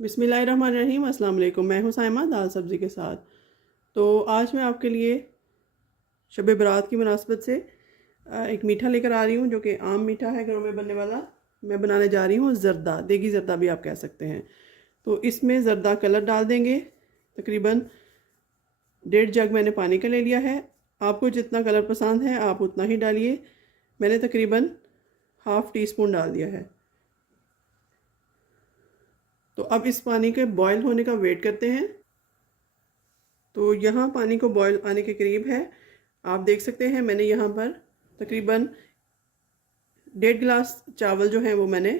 बिस्मिल्लाहिर्रहमानिर्रहीम। अस्सलाम वालेकुम। मैं हूं साइमा दाल सब्ज़ी के साथ। तो आज मैं आपके लिए शब बरात की मुनासबत से एक मीठा लेकर आ रही हूं, जो कि आम मीठा है घरों में बनने वाला। मैं बनाने जा रही हूं ज़रदा, देगी ज़रदा भी आप कह सकते हैं। तो इसमें ज़रदा कलर डाल देंगे। तकरीबन 1.5 जग मैंने पानी का ले लिया है। आपको जितना कलर पसंद है आप उतना ही डालिए। मैंने तकरीबन ½ टी स्पून डाल दिया है। तो अब इस पानी के बॉयल होने का वेट करते हैं। तो यहाँ पानी को बॉयल आने के करीब है। आप देख सकते हैं मैंने यहाँ पर तकरीबन 1.5 गिलास चावल जो हैं वो मैंने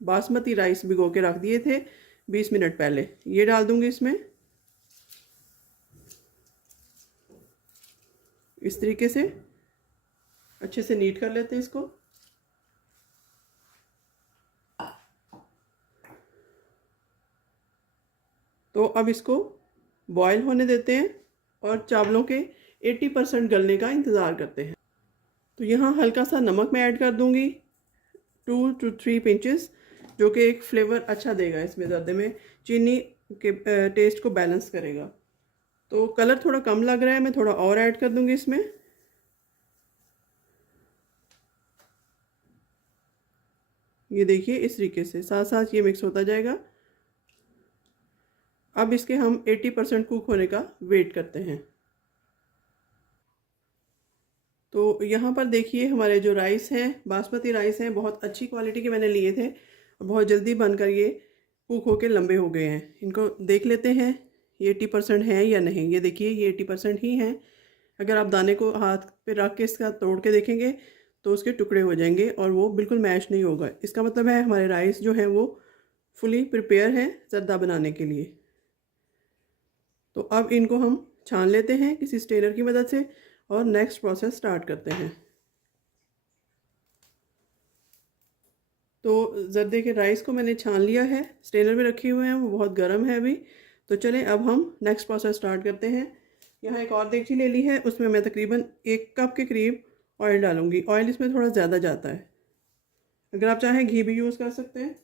बासमती राइस भिगो के रख दिए थे 20 मिनट पहले। ये डाल दूँगी इसमें। इस तरीके से अच्छे से नीट कर लेते हैं इसको। तो अब इसको बॉयल होने देते हैं और चावलों के 80% गलने का इंतज़ार करते हैं। तो यहाँ हल्का सा नमक मैं ऐड कर दूँगी, 2 to 3 पिंचेस, जो कि एक फ्लेवर अच्छा देगा इसमें। ज़रदे में चीनी के टेस्ट को बैलेंस करेगा। तो कलर थोड़ा कम लग रहा है, मैं थोड़ा और ऐड कर दूँगी इसमें। ये देखिए इस तरीके से साथ साथ ये मिक्स होता जाएगा। अब इसके हम 80% कुक होने का वेट करते हैं। तो यहाँ पर देखिए हमारे जो राइस हैं, बासमती राइस हैं, बहुत अच्छी क्वालिटी के मैंने लिए थे और बहुत जल्दी बनकर ये कुक होके लंबे हो गए हैं। इनको देख लेते हैं ये 80% हैं या नहीं। ये देखिए ये 80% ही हैं। अगर आप दाने को हाथ पे रख के इसका तोड़ के देखेंगे तो उसके टुकड़े हो जाएंगे और वो बिल्कुल मैश नहीं होगा। इसका मतलब है हमारे राइस जो हैं वो फुली प्रिपेयर हैं ज़रदा बनाने के लिए। तो अब इनको हम छान लेते हैं किसी स्ट्रेनर की मदद से और नेक्स्ट प्रोसेस स्टार्ट करते हैं। तो ज़रदे के राइस को मैंने छान लिया है, स्ट्रेनर में रखे हुए हैं, वो बहुत गर्म है अभी। तो चलें अब हम नेक्स्ट प्रोसेस स्टार्ट करते हैं। यहाँ एक और देगची ले ली है, उसमें मैं तकरीबन 1 कप के करीब ऑयल डालूँगी। ऑयल इसमें थोड़ा ज़्यादा जाता है, अगर आप चाहें घी भी यूज़ कर सकते हैं।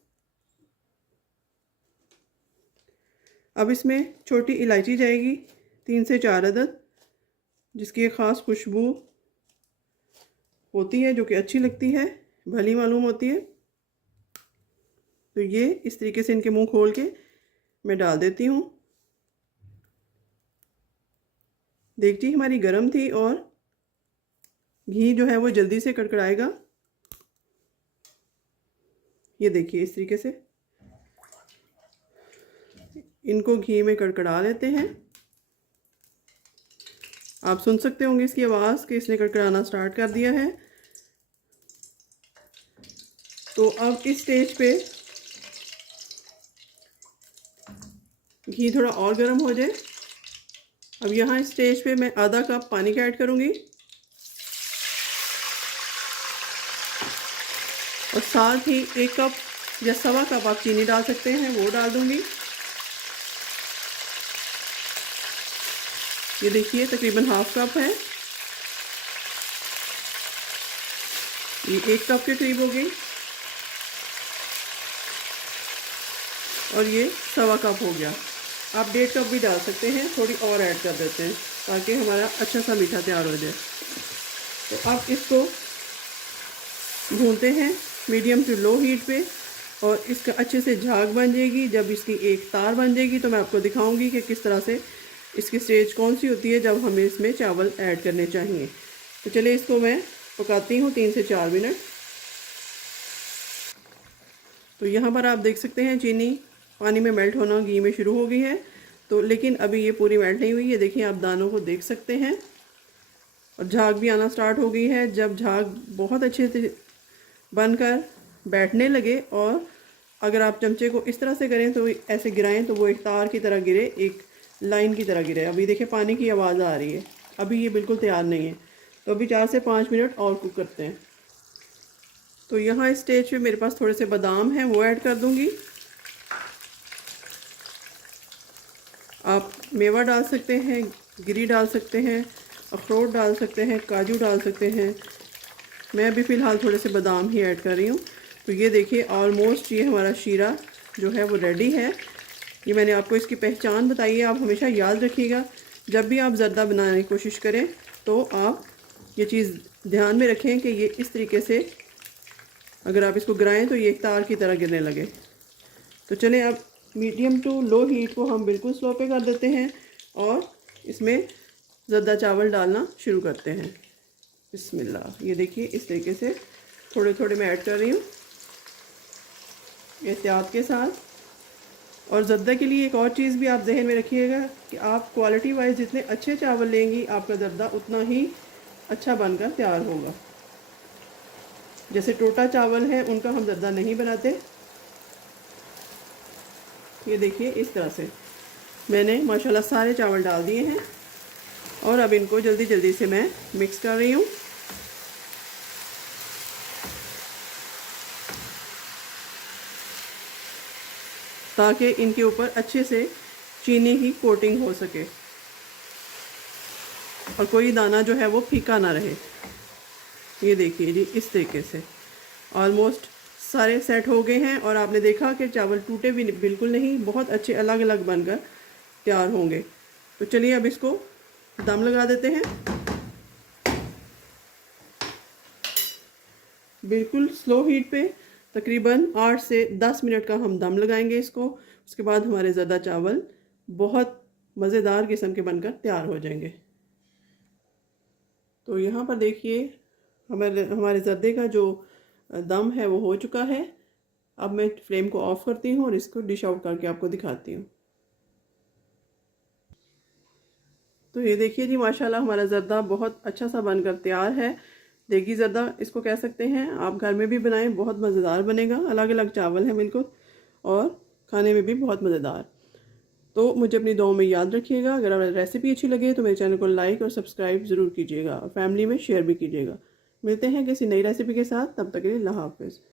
अब इसमें छोटी इलायची जाएगी 3 से 4 अदद, जिसकी एक ख़ास खुशबू होती है जो कि अच्छी लगती है, भली मालूम होती है। तो ये इस तरीके से इनके मुंह खोल के मैं डाल देती हूँ। देगची हमारी गर्म थी और घी जो है वो जल्दी से कड़कड़ाएगा। ये देखिए इस तरीके से इनको घी में कड़कड़ा लेते हैं। आप सुन सकते होंगे इसकी आवाज़ कि इसने कड़कड़ाना स्टार्ट कर दिया है। तो अब इस स्टेज पे घी थोड़ा और गर्म हो जाए। अब यहाँ इस स्टेज पे मैं आधा कप पानी का ऐड करूँगी और साथ ही 1 कप या सवा कप आप चीनी डाल सकते हैं, वो डाल दूँगी। ये देखिए तकरीबन ½ कप है, ये 1 कप के करीब हो गई और ये सवा कप हो गया। आप 1.5 कप भी डाल सकते हैं, थोड़ी और ऐड कर देते हैं ताकि हमारा अच्छा सा मीठा तैयार हो जाए। तो अब इसको भूनते हैं मीडियम टू लो हीट पे और इसका अच्छे से झाग बन जाएगी। जब इसकी एक तार बन जाएगी तो मैं आपको दिखाऊंगी कि किस तरह से इसकी स्टेज कौन सी होती है जब हमें इसमें चावल ऐड करने चाहिए। तो चलिए इसको मैं पकाती हूँ 3 से 4 मिनट। तो यहाँ पर आप देख सकते हैं चीनी पानी में मेल्ट होना घी में शुरू हो गई है। तो लेकिन अभी ये पूरी मेल्ट नहीं हुई है। देखिए आप दानों को देख सकते हैं और झाग भी आना स्टार्ट हो गई है। जब झाग बहुत अच्छे से बनकर बैठने लगे और अगर आप चमचे को इस तरह से करें तो ऐसे गिराएं तो वो एक तार की तरह गिरे, एक लाइन की तरह गिरे। अभी देखिए पानी की आवाज़ आ रही है, अभी ये बिल्कुल तैयार नहीं है। तो अभी 4 से 5 मिनट और कुक करते हैं। तो यहाँ इस स्टेज पे मेरे पास थोड़े से बादाम हैं, वो ऐड कर दूँगी। आप मेवा डाल सकते हैं, गिरी डाल सकते हैं, अखरोट डाल सकते हैं, काजू डाल सकते हैं। मैं अभी फ़िलहाल थोड़े से बादाम ही ऐड कर रही हूँ। तो ये देखिए ऑलमोस्ट ये हमारा शीरा जो है वो रेडी है। ये मैंने आपको इसकी पहचान बताई है, आप हमेशा याद रखिएगा। जब भी आप ज़र्दा बनाने की कोशिश करें तो आप ये चीज़ ध्यान में रखें कि ये इस तरीके से अगर आप इसको गिराएं तो ये एक तार की तरह गिरने लगे। तो चलें अब मीडियम टू लो हीट को हम बिल्कुल स्लो पे कर देते हैं और इसमें ज़र्दा चावल डालना शुरू करते हैं। बिस्मिल्लाह। ये देखिए इस तरीके से थोड़े थोड़े मैं ऐड कर रही हूँ एहतियात के साथ। और ज़र्दा के लिए एक और चीज़ भी आप जहन में रखिएगा कि आप क्वालिटी वाइज जितने अच्छे चावल लेंगी आपका ज़र्दा उतना ही अच्छा बनकर तैयार होगा। जैसे टोटा चावल है उनका हम ज़र्दा नहीं बनाते। ये देखिए इस तरह से मैंने माशाल्लाह सारे चावल डाल दिए हैं और अब इनको जल्दी जल्दी से मैं मिक्स कर रही हूँ। ताकि इनके ऊपर अच्छे से चीनी की कोटिंग हो सके और कोई दाना जो है वो फीका ना रहे। ये देखिए जी इस तरीके से ऑलमोस्ट सारे सेट हो गए हैं और आपने देखा कि चावल टूटे भी बिल्कुल नहीं, बहुत अच्छे अलग अलग बनकर तैयार होंगे। तो चलिए अब इसको दम लगा देते हैं। बिल्कुल स्लो हीट पे तकरीबन 8 से 10 मिनट का हम दम लगाएंगे इसको। उसके बाद हमारे ज़र्दा चावल बहुत मज़ेदार किस्म के बनकर तैयार हो जाएंगे। तो यहाँ पर देखिए हमारे ज़र्दे का जो दम है वो हो चुका है। अब मैं फ्लेम को ऑफ़ करती हूँ और इसको डिश आउट करके आपको दिखाती हूँ। तो ये देखिए जी माशाल्लाह हमारा ज़र्दा बहुत अच्छा सा बनकर तैयार है। देगी ज़र्दा इसको कह सकते हैं, आप घर में भी बनाएं, बहुत मज़ेदार बनेगा। अलग अलग चावल हैं बिल्कुल और खाने में भी बहुत मज़ेदार। तो मुझे अपनी दुआओं में याद रखिएगा। अगर रेसिपी अच्छी लगे तो मेरे चैनल को लाइक और सब्सक्राइब ज़रूर कीजिएगा और फैमिली में शेयर भी कीजिएगा। मिलते हैं किसी नई रेसिपी के साथ, तब तक के लिए अल्लाह हाफ़िज़।